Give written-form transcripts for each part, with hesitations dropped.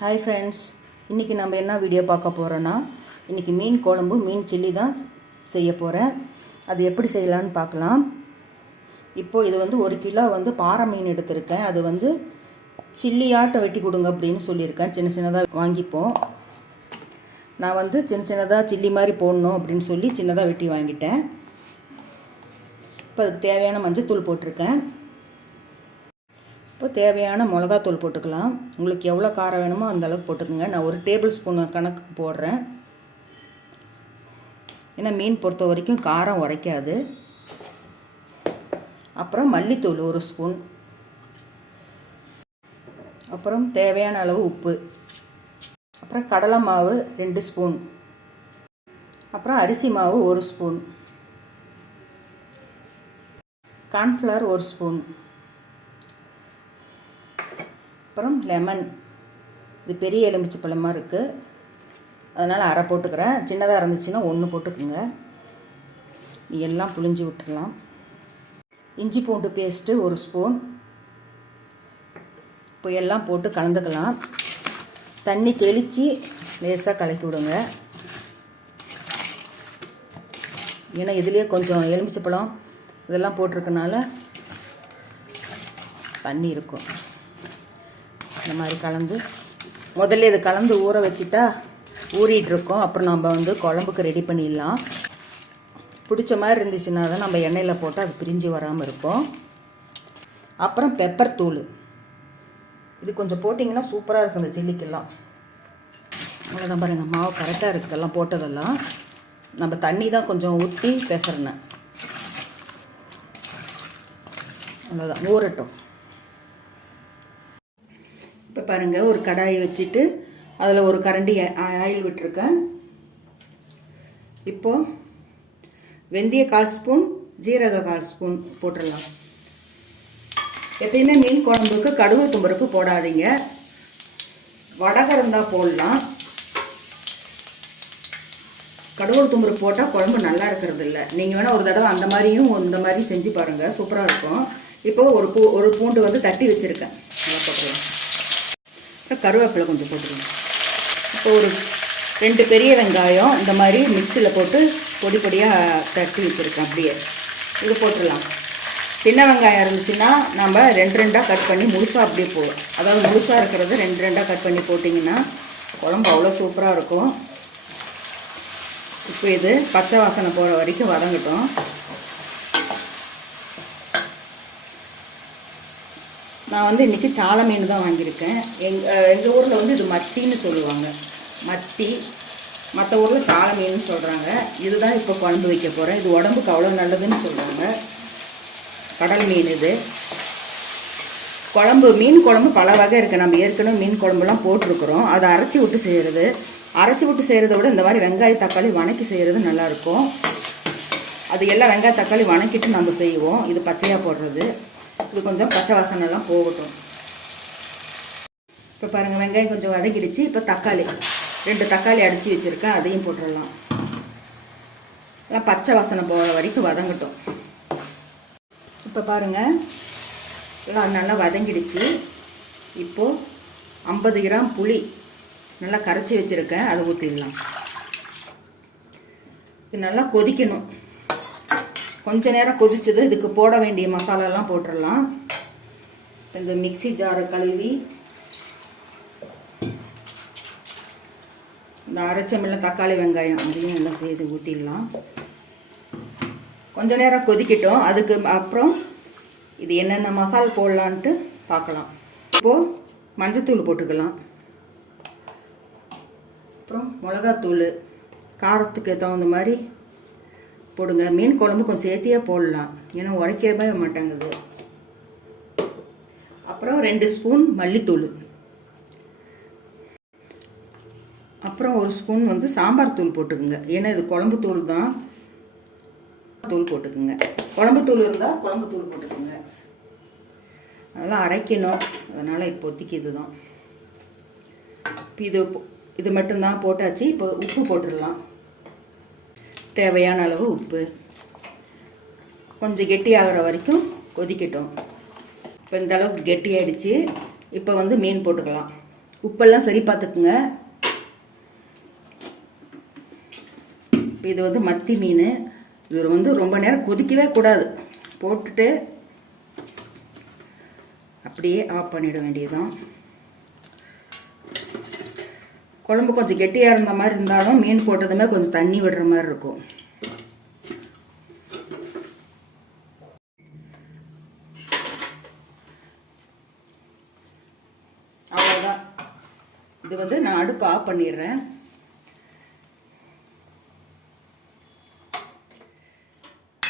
Hi friends, இன்றைக்கி நம்ம என்ன வீடியோ பார்க்க போகிறோன்னா, இன்றைக்கி மீன் குழம்பு மீன் சில்லி தான் செய்ய போகிறேன். அது எப்படி செய்யலான்னு பார்க்கலாம். இப்போது இது வந்து 1 கிலோ பாறை மீன் எடுத்திருக்கேன். அது சில்லியாட்டை வெட்டி கொடுங்க அப்படின்னு சொல்லியிருக்கேன். சின்ன சின்னதாக வாங்கிப்போம். நான் சின்ன சின்னதாக சில்லி மாதிரி போடணும் அப்படின்னு சொல்லி சின்னதாக வெட்டி வாங்கிட்டேன். இப்போ அதுக்கு தேவையான மஞ்சத்தூள் போட்டிருக்கேன். இப்போ தேவையான மிளகாத்தூள் போட்டுக்கலாம். உங்களுக்கு எவ்வளோ காரம் வேணுமோ அந்த அளவுக்கு போட்டுக்கோங்க. நான் 1 டேபிள் ஸ்பூன் கணக்கு போடுறேன். ஏன்னா மீன் பொறுத்த வரைக்கும் காரம் உரைக்காது. அப்புறம் மல்லித்தூள் 1 ஸ்பூன். அப்புறம் தேவையான அளவு உப்பு. அப்புறம் கடலை மாவு 2 ஸ்பூன். அப்புறம் அரிசி மாவு 1 ஸ்பூன். Cornflour 1 spoon. அப்புறம் லெமன். இது பெரிய எலுமிச்சை பழமாக இருக்குது, அதனால் அரை போட்டுக்கிறேன். சின்னதாக இருந்துச்சுன்னா 1 போட்டுக்குங்க. எல்லாம் புழிஞ்சு விட்டுடலாம். இஞ்சி பூண்டு பேஸ்ட்டு 1 ஸ்பூன். இப்போ எல்லாம் போட்டு கலந்துக்கலாம். தண்ணி தெளித்து லேசாக கலக்கி விடுங்க. ஏன்னா இதுலேயே கொஞ்சம் எலுமிச்சை பழம் இதெல்லாம் போட்டிருக்கனால தண்ணி இருக்கும். இந்த மாதிரி கலந்து முதல்ல இது கலந்து ஊற வச்சுட்டா ஊறிட்டுருக்கோம். அப்புறம் நம்ம குழம்புக்கு ரெடி பண்ணிடலாம். பிடிச்ச மாதிரி இருந்துச்சுன்னா தான் நம்ம எண்ணெயில் போட்டால் அது பிரிஞ்சு வராமல் இருக்கும். அப்புறம் பெப்பர் தூள் இது கொஞ்சம் போட்டிங்கன்னா சூப்பராக இருக்கும் இந்த சில்லிக்கெல்லாம். அவ்வளோதான் பாருங்கள், மாவு கரெக்டாக இருக்குது. எல்லாம் போட்டதெல்லாம் நம்ம தண்ணி தான் கொஞ்சம் ஊற்றி பேசுகிறேன். அவ்வளோதான், ஊறட்டும். இப்போ பாருங்கள், ஒரு கடாயை வச்சுட்டு அதில் 1 கரண்டி ஆயில் விட்டுருக்கேன். இப்போது வெந்தய 1/4 ஸ்பூன், ஜீரக 1/4 ஸ்பூன் போட்டுடலாம். எப்பயுமே மீன் குழம்புக்கு கடுகு தும்பருப்பு போடாதீங்க. வடகம் இருந்தால் போடலாம். கடுகு தும்பருப்பு போட்டால் குழம்பு நல்லா இருக்கிறது இல்லை. நீங்கள் வேணால் ஒரு தடவை அந்த மாதிரியும் இந்த மாதிரி செஞ்சு பாருங்கள், சூப்பராக இருக்கும். இப்போது ஒரு பூண்டு தட்டி வச்சுருக்கேன், நல்லா போட்டுக்கலாம். கருவேப்பிலை கொஞ்சம் போட்டுக்கணும். இப்போ ஒரு 2 பெரிய வெங்காயம் இந்த மாதிரி மிக்சியில் போட்டு பொடி பொடியாக தட்டி வச்சுருக்கேன். அப்படியே இது போட்டுடலாம். சின்ன வெங்காயம் இருந்துச்சுன்னா நம்ம 2 கட் பண்ணி முழுசாக அப்படியே போடும். அதாவது முழுசாக இருக்கிறது 2 கட் பண்ணி போட்டிங்கன்னா குழம்பு அவ்வளோ சூப்பராக இருக்கும். இப்போ இது பச்சை வாசனை போகிற வரைக்கும் வதங்கட்டும். நான் இன்றைக்கி சாலை மீன் தான் வாங்கியிருக்கேன். எங்கள் ஊரில் இது மத்தின்னு சொல்லுவாங்க. மத்தி, மற்ற ஊரில் சாலை மீன் சொல்கிறாங்க. இதுதான் இப்போ குழம்பு வைக்க போகிறேன். இது உடம்புக்கு அவ்வளோ நல்லதுன்னு சொல்கிறாங்க. கடல் மீன் இது. மீன் குழம்பு பல வகை இருக்குது. நம்ம ஏற்கனவே மீன் குழம்புலாம் போட்டிருக்கிறோம். அதை அரைச்சி விட்டு செய்கிறது. அரைச்சி விட்டு செய்கிறத விட இந்த மாதிரி வெங்காய தக்காளி வணக்கி செய்கிறது நல்லாயிருக்கும். அது எல்லாம் வெங்காய தக்காளி வணக்கிட்டு நம்ம செய்வோம். இது பச்சையாக போடுறது. இது கொஞ்சம் பச்சை வாசனைலாம் போகட்டும். இப்போ பாருங்கள், வெங்காயம் கொஞ்சம் வதக்கிடுச்சு. இப்போ தக்காளி 2 தக்காளி அடித்து வச்சுருக்கேன், அதையும் போட்டுடலாம். எல்லாம் பச்சை வாசனை போகிற வரைக்கும் வதங்கட்டும். இப்போ பாருங்கள், எல்லாம் நல்லா வதங்கிடுச்சு. இப்போது 50 கிராம் புளி நல்லா கரைச்சி வச்சுருக்கேன், அதை ஊற்றிடலாம். இது நல்லா கொதிக்கணும். கொஞ்ச நேரம் கொதிச்சது. இதுக்கு போட வேண்டிய மசாலாலாம் போட்டுடலாம். இந்த மிக்ஸி ஜாரை கழுவி இந்த அரைச்சமில்ல தக்காளி வெங்காயம் அதையும் எல்லாம் சேர்த்து ஊற்றிடலாம். கொஞ்ச நேரம் கொதிக்கட்டும். அதுக்கு அப்புறம் இது என்னென்ன மசாலா போடலான்ட்டு பார்க்கலாம். இப்போது மஞ்சத்தூள் போட்டுக்கலாம். அப்புறம் மிளகாத்தூள் காரத்துக்கு தகுந்த மாதிரி போடுங்க. மீன் குழம்பு கொஞ்சம் சேர்த்தியே போடலாம், ஏன்னா உரைக்கவே மாட்டேங்குது. அப்புறம் 2 ஸ்பூன் மல்லித்தூள். அப்புறம் 1 ஸ்பூன் சாம்பார் தூள் போட்டுக்குங்க. ஏன்னா இது குழம்பு தூள் தான். தூள் போட்டுக்குங்க. குழம்பு தூள் இருந்தால் குழம்பு தூள் போட்டுக்குங்க. அதெல்லாம் அரைக்கணும், அதனால் இப்போதைக்கு இதுதான். இது மட்டும்தான் போட்டாச்சு. இப்போ உப்பு போட்டுடலாம். தேவையான அளவு உப்பு. கொஞ்சம் கெட்டியாகிற வரைக்கும் கொதிக்கட்டும். இப்போ இந்த அளவுக்கு கெட்டியாகிடுச்சு. இப்போ மீன் போட்டுக்கலாம். உப்பெல்லாம் சரி பார்த்துக்குங்க. இது வந்து மத்தி மீன். இது வந்து ரொம்ப நேரம் கொதிக்கவே கூடாது. போட்டுட்டு அப்படியே ஆஃப் பண்ணிட வேண்டியதுதான். குழம்பு கொஞ்சம் கெட்டியாக இருந்த மாதிரி இருந்தாலும் மீன் போட்டதுமே கொஞ்சம் தண்ணி விடுற மாதிரி இருக்கும். அவ்வளோதான். இது வந்து நான் அடுப்பு ஆஃப் பண்ணிடுறேன்.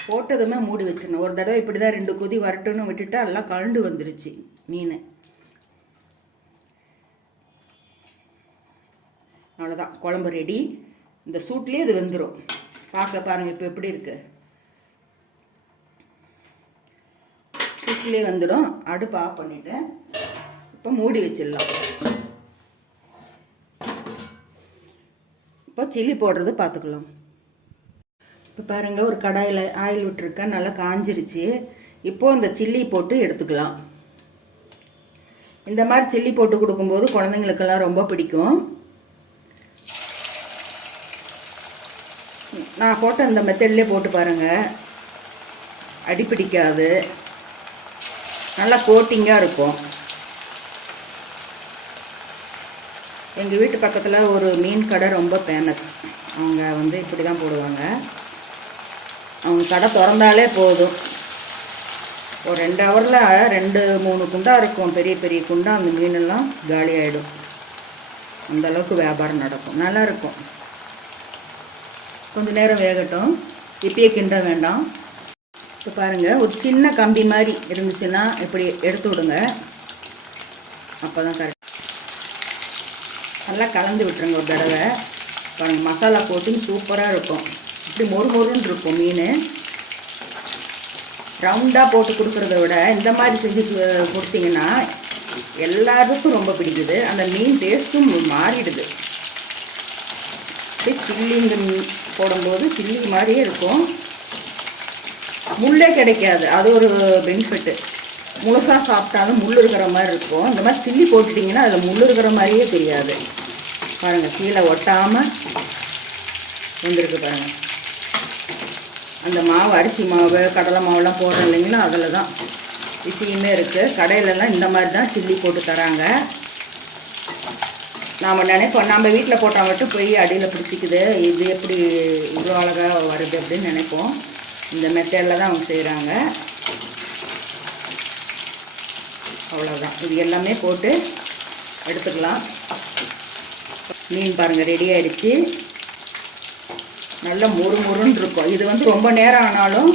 போட்டதுமே மூடி வச்சிடணும். ஒரு தடவை இப்படி தான் 2 கொதி வரட்டுன்னு விட்டுட்டு எல்லாம் கலண்டு வந்துருச்சு மீன். அவ்வளோதான், குழம்பு ரெடி. இந்த சூட்லேயே இது வெந்துடும். பார்க்க பாருங்கள் இப்போ எப்படி இருக்கு. சூட்லேயே வந்துடும். அடுப்பு ஆஃப் பண்ணிவிட்டேன். இப்போ மூடி வச்சிடலாம். இப்போ சில்லி போடுறது பார்த்துக்கலாம். இப்போ பாருங்கள், ஒரு கடாயில் ஆயில் விட்டுருக்கேன். நல்லா காஞ்சிருச்சு. இப்போது இந்த சில்லி போட்டு எடுத்துக்கலாம். இந்த மாதிரி சில்லி போட்டு கொடுக்கும்போது குழந்தைங்களுக்கெல்லாம் ரொம்ப பிடிக்கும். நான் போட்ட இந்த மெத்தட்லேயே போட்டு பாருங்கள், அடிப்பிடிக்காது, நல்லா கோட்டிங்காக இருக்கும். எங்கள் வீட்டு பக்கத்தில் ஒரு மீன் கடை ரொம்ப ஃபேமஸ். அவங்க வந்து இப்படி தான் போடுவாங்க. அவங்க கடை திறந்தாலே போதும், ஒரு 2 ஹவரில் 2-3 குண்டா இருக்கும். பெரிய பெரிய குண்டா அந்த மீனெல்லாம் காலி ஆகிடும். அந்தளவுக்கு வியாபாரம் நடக்கும். நல்லாயிருக்கும். கொஞ்சம் நேரம் வேகட்டும். இப்பயே கிண்ட வேண்டாம். இப்போ பாருங்கள், ஒரு சின்ன கம்பி மாதிரி இருந்துச்சுன்னா இப்படி எடுத்து விடுங்க. அப்போ தான் கரெக்ட். நல்லா கலந்து விட்டுருங்க ஒரு தடவை. பாருங்கள், மசாலா போட்டு சூப்பராக இருக்கும். இப்படி மொறுன்னு இருக்கும் மீன். ரவுண்டாக போட்டு கொடுக்குறத விட இந்த மாதிரி செஞ்சு கொடுத்தீங்கன்னா எல்லாருக்கும் ரொம்ப பிடிக்குது. அந்த மீன் டேஸ்ட்டும் மாறிடுது. சில்லிங்க போடும்போது சில்லி மாதிரியே இருக்கும். முள்ளே கிடைக்காது. அது ஒரு பெனிஃபிட்டு. முழுசாக சாப்பிட்டாலும் முள் இருக்கிற மாதிரி இருக்கும். இந்த மாதிரி சில்லி போட்டுட்டிங்கன்னா அதில் முள் இருக்கிற மாதிரியே தெரியாது. பாருங்கள், கீழே ஒட்டாமல் வந்துருக்கு பாருங்கள். அந்த மாவு, அரிசி மாவு, கடலை மாவுலாம் போடுறோம் இல்லைங்களா, அதில் தான் விஷயமே இருக்குது. கடையிலலாம் இந்த மாதிரி தான் சில்லி போட்டு தராங்க. நாம் நினைப்போம், நம்ம வீட்டில் போட்டால் மட்டும் போய் அடியில் பிடிச்சிக்குது, இது எப்படி இவ்வளோ அழகாக வருது அப்படின்னு நினைப்போம். இந்த மெத்தடில் தான் அவங்க செய்கிறாங்க. அவ்வளோதான். இது எல்லாமே போட்டு எடுத்துக்கலாம். மீன் பாருங்கள் ரெடி ஆகிடுச்சு. நல்லா மொறுன்னு இருக்கும். இது வந்து ரொம்ப நேரம் ஆனாலும்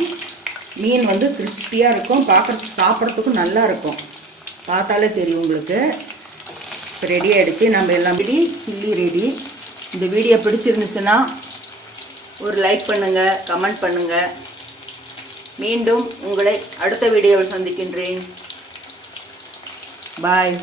மீன் வந்து கிறிஸ்பியாக இருக்கும். பார்க்குறதுக்கு சாப்பிட்றதுக்கும் நல்லா இருக்கும். பார்த்தாலே தெரியும் உங்களுக்கு. இப்போ ரெடி ஆகிடுச்சு. நம்ம எல்லாம் சில்லி ரெடி. இந்த வீடியோ பிடிச்சிருந்துச்சுன்னா ஒரு லைக் பண்ணுங்கள், கமெண்ட் பண்ணுங்கள். மீண்டும் உங்களை அடுத்த வீடியோவில் சந்திக்கின்றேன். பாய்.